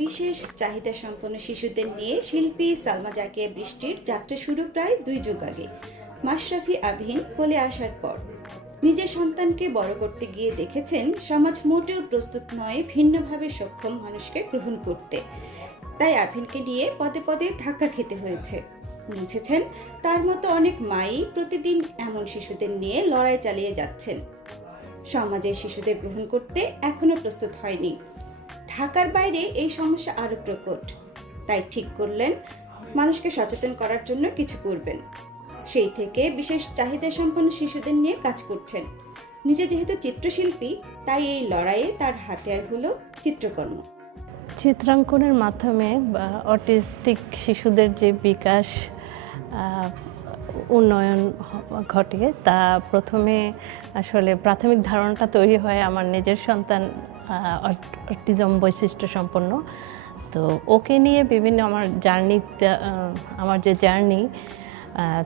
বিশেষ চাহিদা সম্পন্ন শিশুদের নিয়ে শিল্পী সালমা জাকিয়া বৃষ্টির যাত্রা শুরু প্রায় দুই যুগ আগে। মাশরাফি আবিহীন কোলে আসার পর। নিজের সন্তানকে বড় করতে গিয়ে দেখেছেন, সমাজ মোটেও প্রস্তুত নয়, ভিন্নভাবে সক্ষম মানুষকে গ্রহণ করতে। তাই আভিনকে নিয়ে পদে পদে ধাক্কা খেতে হয়েছে। বুঝেছেন তার মতো অনেক মাই প্রতিদিন এমন শিশুদের নিয়ে লড়াই চালিয়ে যাচ্ছেন। সমাজের শিশুদের গ্রহণ করতে এখনও প্রস্তুত হয়নি। ঢাকার বাইরে এই সমস্যা আরও প্রকট। তাই ঠিক করলেন, মানুষকে সচেতন করার জন্য কিছু করবেন। সেই থেকে বিশেষ চাহিদা সম্পন্ন শিশুদের নিয়ে কাজ করছেন। নিজে যেহেতু চিত্রশিল্পী, তাই এই লড়াইয়ে তার হাতিয়ার হলো চিত্রকর্ম। চিত্রাঙ্কনের মাধ্যমে অটিস্টিক শিশুদের যে বিকাশ উন্নয়ন ঘটে, তা প্রথমে আসলে প্রাথমিক ধারণাটা তৈরি হয় আমার নিজের সন্তান অটিজম বৈশিষ্ট্য সম্পন্ন। তো ওকে নিয়ে বিভিন্ন আমার জার্নি আমার যে জার্নি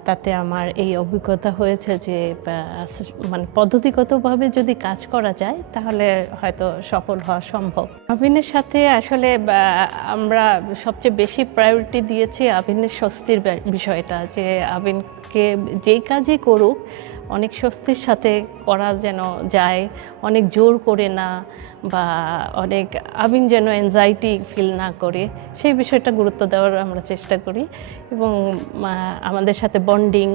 তাতে আমার এই অভিজ্ঞতা হয়েছে যে মানে পদ্ধতিগতভাবে যদি কাজ করা যায়, তাহলে হয়তো সফল হওয়া সম্ভব। আভিনের সাথে আসলে আমরা সবচেয়ে বেশি প্রায়োরিটি দিয়েছি আভিনের স্বস্তির বিষয়টা, যে আভিনকে যেই কাজই করুক অনেক স্বস্তির সাথে করা যেন যায়, অনেক জোর করে না বা অনেক আবিন যেন এনজাইটি ফিল না করে, সেই বিষয়টা গুরুত্ব দেওয়ার আমরা চেষ্টা করি এবং আমাদের সাথে বন্ডিং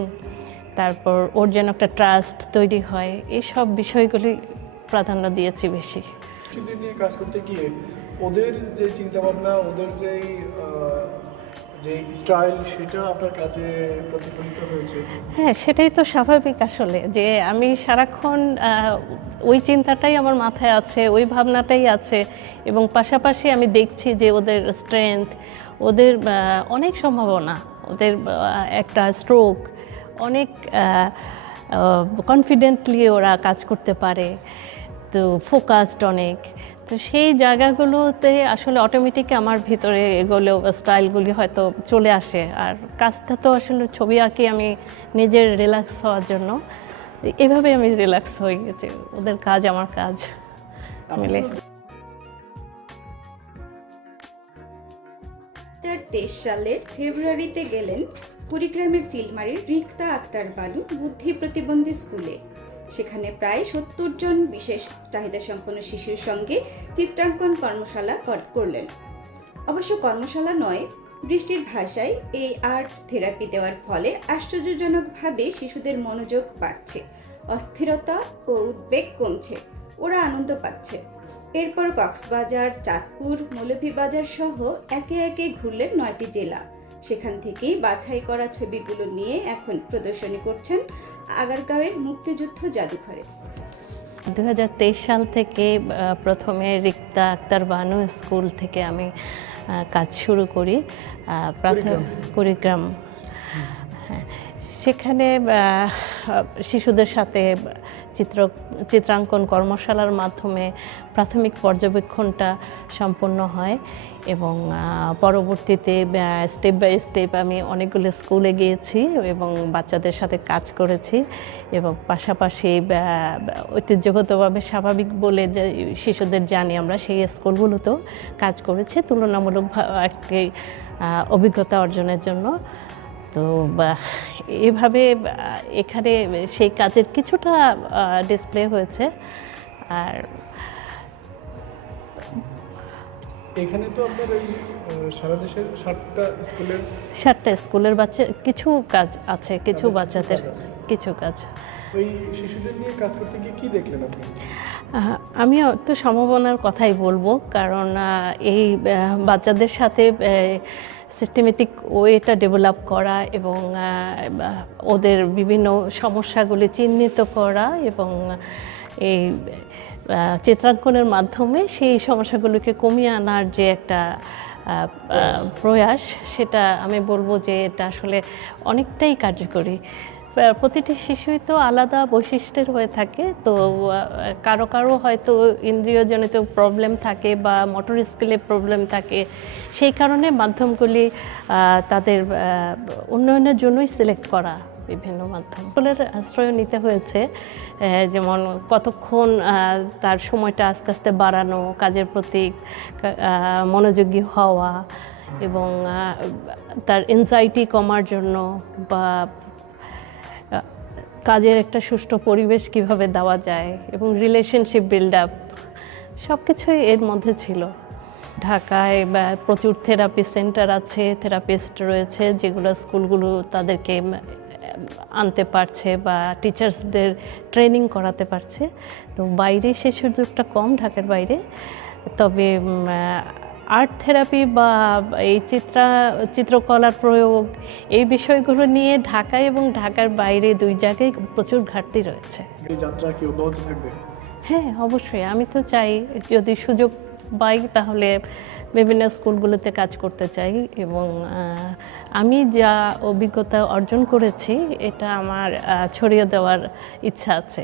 তারপর ওর যেন একটা ট্রাস্ট তৈরি হয় এইসব বিষয়গুলি প্রাধান্য দিয়েছি বেশি। নিয়ে কাজ করতে গিয়ে ওদের যে চিন্তাভাবনা, ওদের যে স্টাইল, সেটা আপনার কাছে প্রতিফলিত হয়েছে? হ্যাঁ সেটাই তো স্বাভাবিক আসলে, যে আমি সারাক্ষণ ওই চিন্তাটাই আমার মাথায় আছে, ওই ভাবনাটাই আছে, এবং পাশাপাশি আমি দেখছি যে ওদের স্ট্রেংথ ওদের অনেক সম্ভাবনা, ওদের একটা স্ট্রোক অনেক কনফিডেন্টলি ওরা কাজ করতে পারে, তো ফোকাসড অনেক তো সেই জায়গাগুলোতে আসলে অটোমেটিক আমার ভিতরে এগুলো স্টাইলগুলি হয়তো চলে আসে। আর কাজটা তো আসলে ছবি আঁকি আমি নিজের রিল্যাক্স হওয়ার জন্য। এভাবে আমি রিল্যাক্স হয়ে গেছি ওদের কাজ আমার কাজ। মিলে। তেইশ সালের ফেব্রুয়ারিতে গেলেন কুড়িগ্রামের চিলমারির রিক্তা আক্তার বালু বুদ্ধি প্রতিবন্ধী স্কুলে। সেখানে প্রায় সত্তর জন বিশেষ চাহিদা সম্পন্ন শিশুর সঙ্গে চিত্রাঙ্কন কর্মশালা করলেন। অবশ্য কর্মশালা নয়, বৃষ্টির ভাষায় এই আর্ট থেরাপি দেওয়ার ফলে আশ্চর্যজনকভাবে শিশুদের মনোযোগ বাড়ছে, অস্থিরতা ও উদ্বেগ কমছে, ওরা আনন্দ পাচ্ছে। এরপর কক্সবাজার, চাঁদপুর, মৌলভীবাজার সহ একে একে ঘুরলেন নয়টি জেলা। সেখান থেকেই বাছাই করা ছবিগুলো নিয়ে এখন প্রদর্শনী করছেন আগারগাঁওয়ের মুক্তিযুদ্ধ জাদুঘরে। দু হাজার তেইশ সাল থেকে প্রথমে রিক্তা আক্তার বানু স্কুল থেকে আমি কাজ শুরু করি প্রাথমিক কুড়িগ্রাম। হ্যাঁ, সেখানে শিশুদের সাথে চিত্র, চিত্রাঙ্কন কর্মশালার মাধ্যমে প্রাথমিক পর্যবেক্ষণটা সম্পন্ন হয় এবং পরবর্তীতে স্টেপ বাই স্টেপ আমি অনেকগুলো স্কুলে গিয়েছি এবং বাচ্চাদের সাথে কাজ করেছি এবং পাশাপাশি ঐতিহ্যগতভাবে স্বাভাবিক বলে যে, শিশুদের জানি আমরা সেই স্কুলগুলোতেও কাজ করেছি তুলনামূলক একটি অভিজ্ঞতা অর্জনের জন্য। তো এভাবে এখানে সেই কাজের কিছুটা ডিসপ্লে হয়েছে। আর এখানে তো আপনার এই সারা দেশের ষাটটা স্কুলের সাতটা স্কুলের বাচ্চা কিছু কাজ আছে কিছু বাচ্চাদের কিছু কাজ। ওই শিশুদের নিয়ে কাজ করতে গিয়ে কি দেখলেন আপনি? আমি তো সম্ভাবনার কথাই বলব কারণ এই বাচ্চাদের সাথে সিস্টেমেটিক ওয়েটা ডেভেলপ করা এবং ওদের বিভিন্ন সমস্যাগুলি চিহ্নিত করা এবং এই চিত্রাঙ্কনের মাধ্যমে সেই সমস্যাগুলোকে কমিয়ে আনার যে একটা প্রয়াস, সেটা আমি বলব যে এটা আসলে অনেকটাই কার্যকরী। প্রতিটি শিশুই তো আলাদা বৈশিষ্ট্যের হয়ে থাকে। তো কারও কারও হয়তো ইন্দ্রিয়জনিত প্রবলেম থাকে বা মোটর স্কিলে প্রবলেম থাকে। সেই কারণে মাধ্যমগুলি তাদের উন্নয়নের জন্যই সিলেক্ট করা বিভিন্ন মাধ্যম। স্কুলের আশ্রয় নিতে হয়েছে যেমন কতক্ষণ তার সময়টা আস্তে আস্তে বাড়ানো, কাজের প্রতি মনোযোগী হওয়া এবং তার এনজাইটি কমার জন্য বা কাজের একটা সুষ্ঠু পরিবেশ কীভাবে দেওয়া যায় এবং রিলেশনশিপ বিল্ড আপ সব কিছুই এর মধ্যে ছিল। ঢাকায় বা প্রচুর থেরাপি সেন্টার আছে থেরাপিস্ট রয়েছে, যেগুলো স্কুলগুলো তাদেরকে আনতে পারছে বা টিচার্সদের ট্রেনিং করাতে পারছে। তো বাইরে সেই সুযোগটা কম, ঢাকার বাইরে। তবে আর্ট থেরাপি বা এই চিত্রা চিত্রকলার প্রয়োগ এই বিষয়গুলো নিয়ে ঢাকায় এবং ঢাকার বাইরে দুই জায়গায় প্রচুর ঘাটতি রয়েছে। যাত্রা কি অব্যাহত থাকবে? হ্যাঁ অবশ্যই। আমি তো চাই যদি সুযোগ পাই তাহলে বিভিন্ন স্কুলগুলোতে কাজ করতে চাই এবং আমি যা অভিজ্ঞতা অর্জন করেছি এটা আমার ছড়িয়ে দেওয়ার ইচ্ছা আছে।